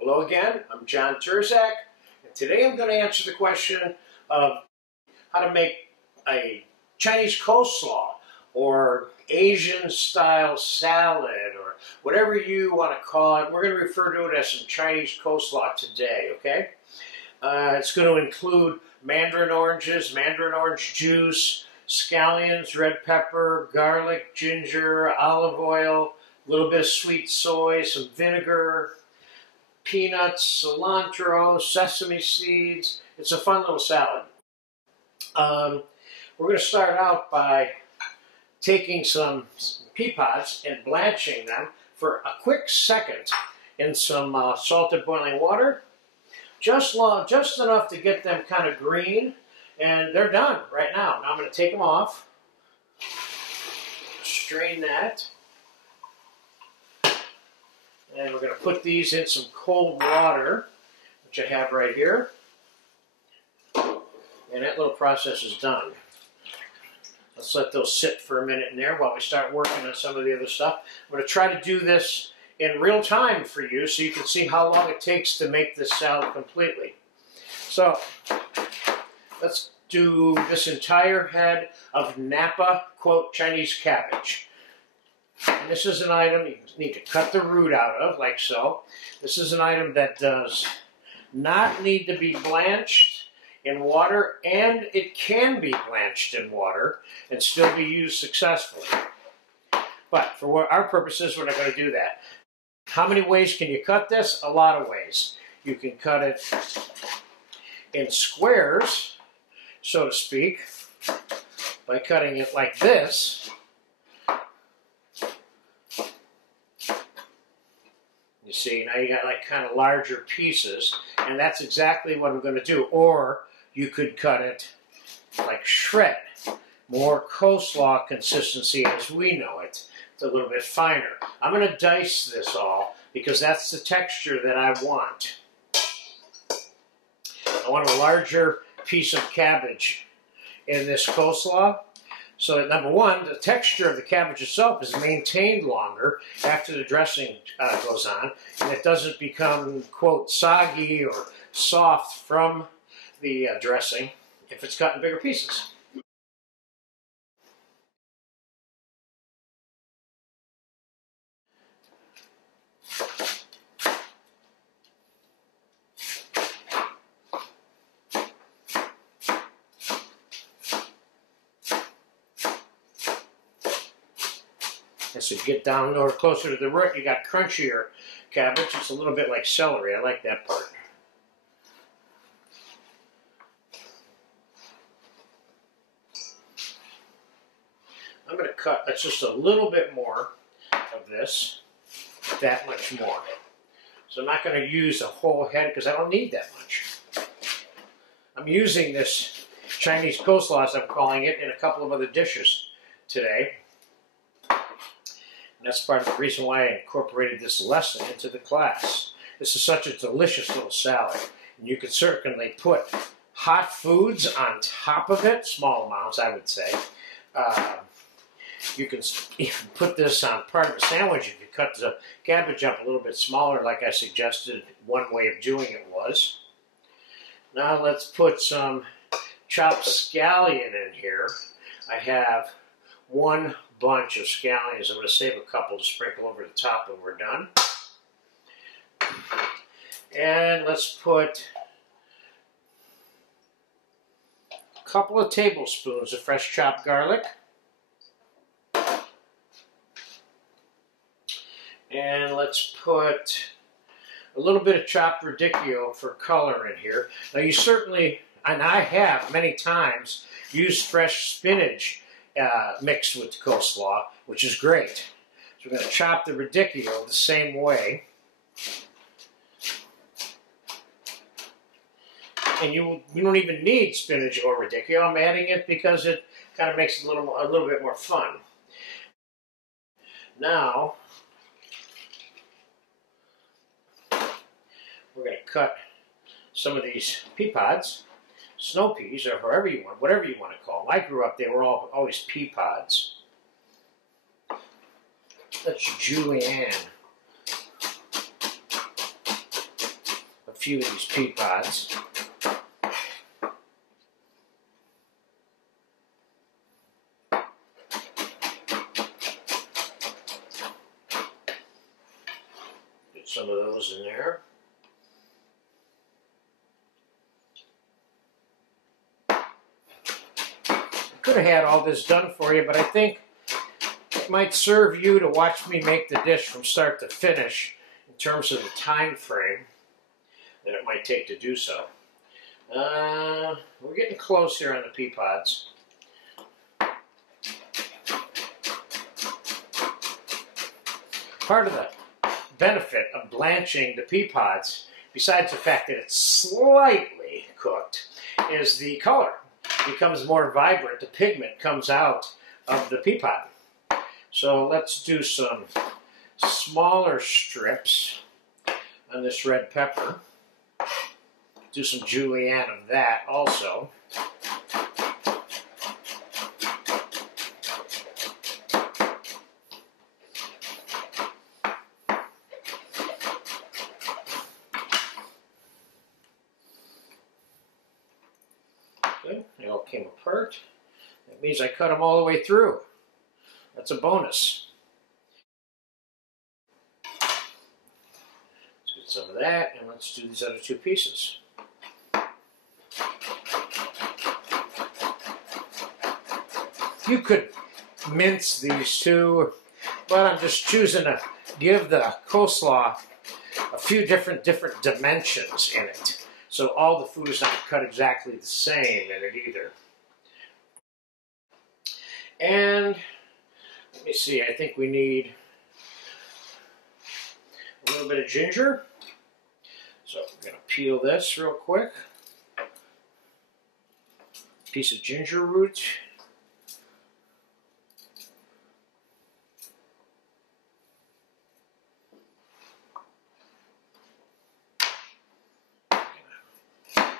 Hello again, I'm John Turzak, and today I'm going to answer the question of how to make a Chinese coleslaw or Asian style salad or whatever you want to call it. We're going to refer to it as some Chinese coleslaw today, okay? It's going to include mandarin oranges, mandarin orange juice, scallions, red pepper, garlic, ginger, olive oil, a little bit of sweet soy, some vinegar, peanuts, cilantro, sesame seeds. It's a fun little salad. We're going to start out by taking some pea pods and blanching them for a quick second in some salted boiling water. Just enough to get them kind of green, and they're done right now. Now I'm going to take them off, strain that. And we're going to put these in some cold water, which I have right here. And that little process is done. Let's let those sit for a minute in there while we start working on some of the other stuff. I'm going to try to do this in real time for you so you can see how long it takes to make this salad completely. So, let's do this entire head of Napa, quote, Chinese cabbage. And this is an item you need to cut the root out of, like so. This is an item that does not need to be blanched in water, and it can be blanched in water and still be used successfully. But for our purposes, we're not going to do that. How many ways can you cut this? A lot of ways. You can cut it in squares, so to speak, by cutting it like this. You see, now you got like kind of larger pieces, and that's exactly what I'm going to do. Or you could cut it like shred, more coleslaw consistency as we know it. It's a little bit finer. I'm going to dice this all because that's the texture that I want. I want a larger piece of cabbage in this coleslaw. So that, number one, the texture of the cabbage itself is maintained longer after the dressing goes on, and it doesn't become, quote, soggy or soft from the dressing if it's cut in bigger pieces. As you get down or closer to the root, you got crunchier cabbage. It's a little bit like celery. I like that part. I'm going to cut just a little bit more of this, that much more. So I'm not going to use a whole head because I don't need that much. I'm using this Chinese coleslaw, as I'm calling it, in a couple of other dishes today. And that's part of the reason why I incorporated this lesson into the class. This is such a delicious little salad. And you could certainly put hot foods on top of it, small amounts I would say. You can even put this on part of a sandwich if you cut the cabbage up a little bit smaller like I suggested. One way of doing it was. Now let's put some chopped scallion in here. I have one bunch of scallions. I'm going to save a couple to sprinkle over the top when we're done. And let's put a couple of tablespoons of fresh chopped garlic. And let's put a little bit of chopped radicchio for color in here. Now you certainly, and I have many times, used fresh spinach mixed with the coleslaw, which is great. So we're going to chop the radicchio the same way. And you don't even need spinach or radicchio. I'm adding it because it kind of makes it a little bit more fun. Now, we're going to cut some of these pea pods, snow peas, or whatever you want to call them. I grew up, they were always pea pods. That's julienne. few of these pea pods. Get some of those in there. Could have had all this done for you, but I think it might serve you to watch me make the dish from start to finish in terms of the time frame that it might take to do so. We're getting close here on the pea pods. Part of the benefit of blanching the pea pods, besides the fact that it's slightly cooked, is the color becomes more vibrant. The pigment comes out of the pea pod. So let's do some smaller strips on this red pepper. Do some julienne of that also. Good. They all came apart. That means I cut them all the way through. That's a bonus. Let's get some of that, and let's do these other two pieces. You could mince these two, but I'm just choosing to give the coleslaw a few different dimensions in it. So all the food is not cut exactly the same in it either. And let me see, I think we need a little bit of ginger. So I'm going to peel this real quick. Piece of ginger root.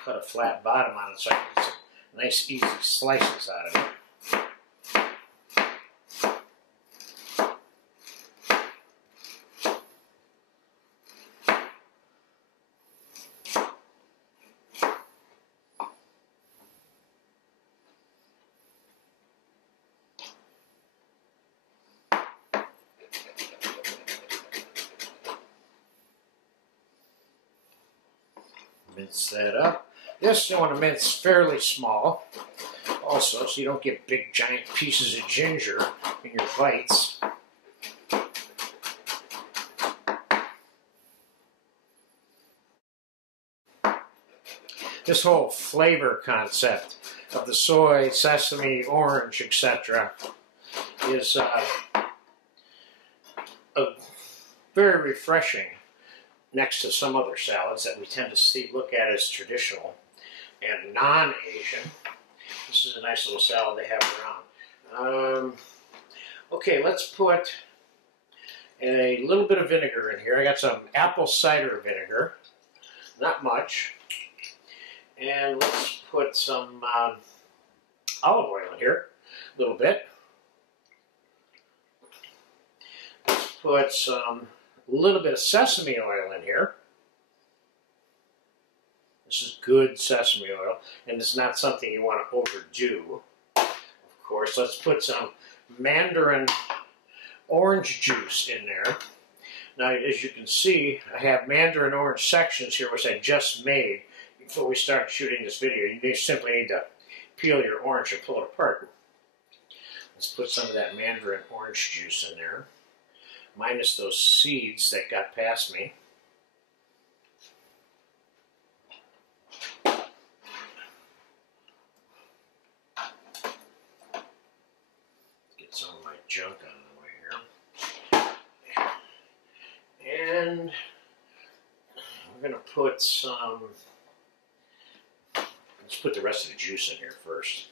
Cut a flat bottom on it so I can get some nice easy slices out of it. Mince that up. This you want to mince fairly small also, so you don't get big giant pieces of ginger in your bites. This whole flavor concept of the soy, sesame, orange, etc. is very refreshing next to some other salads that we tend to look at as traditional and non-Asian. This is a nice little salad they have around. Okay, let's put a little bit of vinegar in here. I got some apple cider vinegar, not much. And let's put some olive oil in here, a little bit. Let's put some little bit of sesame oil in here. This is good sesame oil, and it's not something you want to overdo. Of course, let's put some mandarin orange juice in there. Now, as you can see, I have mandarin orange sections here, which I just made before we start shooting this video. You simply need to peel your orange and pull it apart. Let's put some of that mandarin orange juice in there, minus those seeds that got past me. Get some of my junk out of the way here. And we're going to put some, let's put the rest of the juice in here first.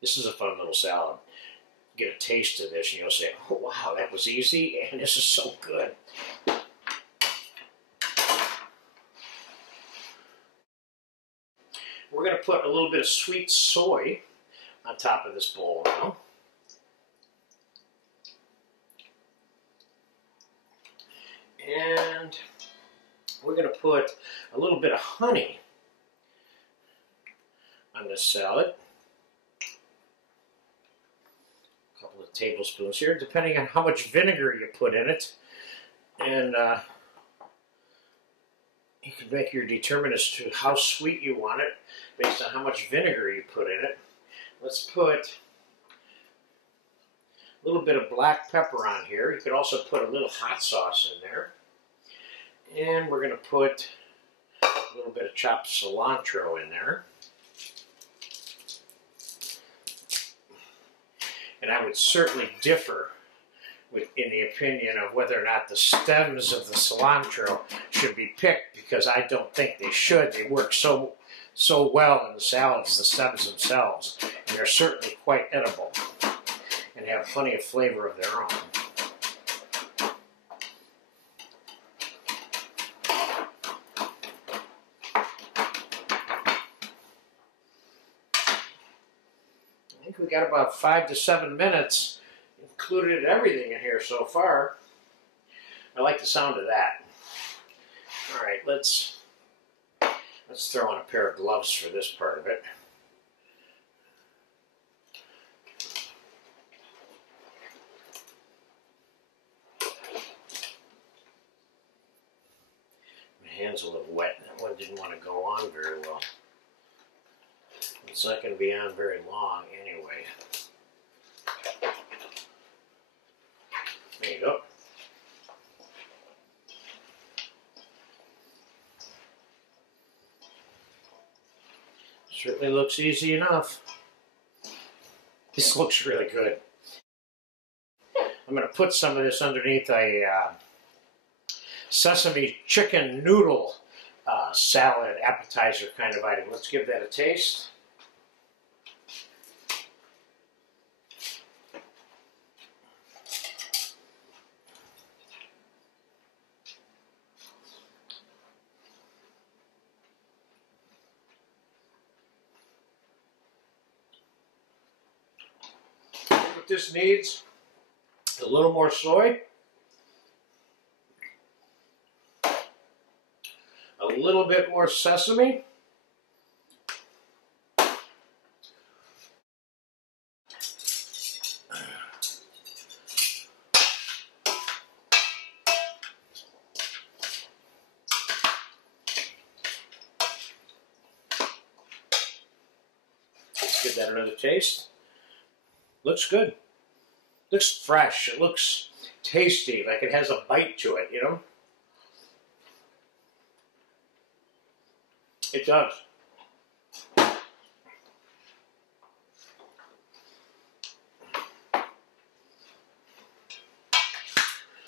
This is a fun little salad. Get a taste of this and you'll say, oh wow, that was easy and this is so good. We're going to put a little bit of sweet soy on top of this bowl now. And we're going to put a little bit of honey on this salad. A couple of tablespoons here, depending on how much vinegar you put in it. And you can make your determine as to how sweet you want it based on how much vinegar you put in it. Let's put a little bit of black pepper on here. You could also put a little hot sauce in there. And we're going to put a little bit of chopped cilantro in there. And I would certainly differ in the opinion of whether or not the stems of the cilantro should be picked, because I don't think they should. They work so well in the salads, the stems themselves, and they're certainly quite edible and have plenty of flavor of their own. I think we got about 5 to 7 minutes included everything in here so far. I like the sound of that. All right, let's throw on a pair of gloves for this part of it. My hand's a little wet. That one didn't want to go on very well. It's not going to be on very long anyway. There you go. Certainly looks easy enough. This looks really good. I'm going to put some of this underneath a sesame chicken noodle salad appetizer kind of item. Let's give that a taste. This needs a little more soy, a little bit more sesame, let's give that another taste. Looks good. Looks fresh. It looks tasty, like it has a bite to it, you know? It does.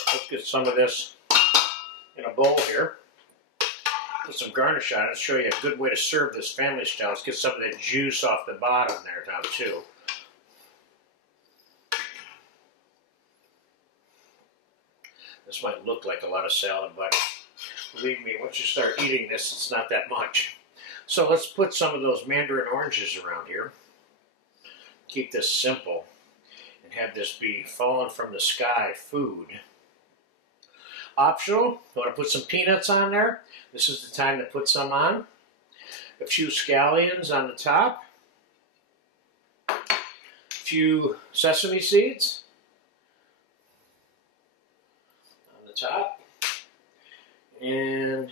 Let's get some of this in a bowl here. Put some garnish on it. Show you a good way to serve this family style. Let's get some of that juice off the bottom there now too. This might look like a lot of salad, but believe me, once you start eating this, it's not that much. So let's put some of those mandarin oranges around here. Keep this simple and have this be fallen from the sky food. Optional, you want to put some peanuts on there? This is the time to put some on. A few scallions on the top. A few sesame seeds top, and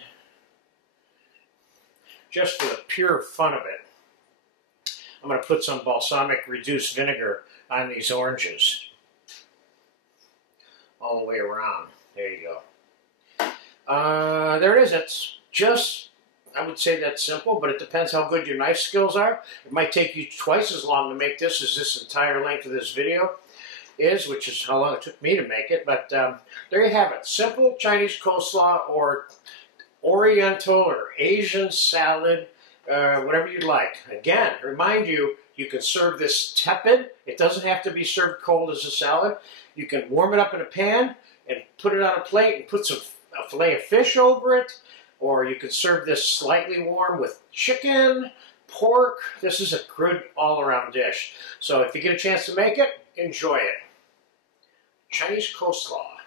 just for the pure fun of it, I'm going to put some balsamic reduced vinegar on these oranges all the way around. There you go. There it is. It's just, I would say that's simple, but it depends how good your knife skills are. It might take you twice as long to make this as this entire length of this video is, which is how long it took me to make it. But there you have it. Simple Chinese coleslaw or Oriental or Asian salad, whatever you'd like. Again, remind you, you can serve this tepid. It doesn't have to be served cold as a salad. You can warm it up in a pan and put it on a plate and put a fillet of fish over it. Or you can serve this slightly warm with chicken, pork. This is a good all-around dish. So if you get a chance to make it, enjoy it. Chinese coleslaw.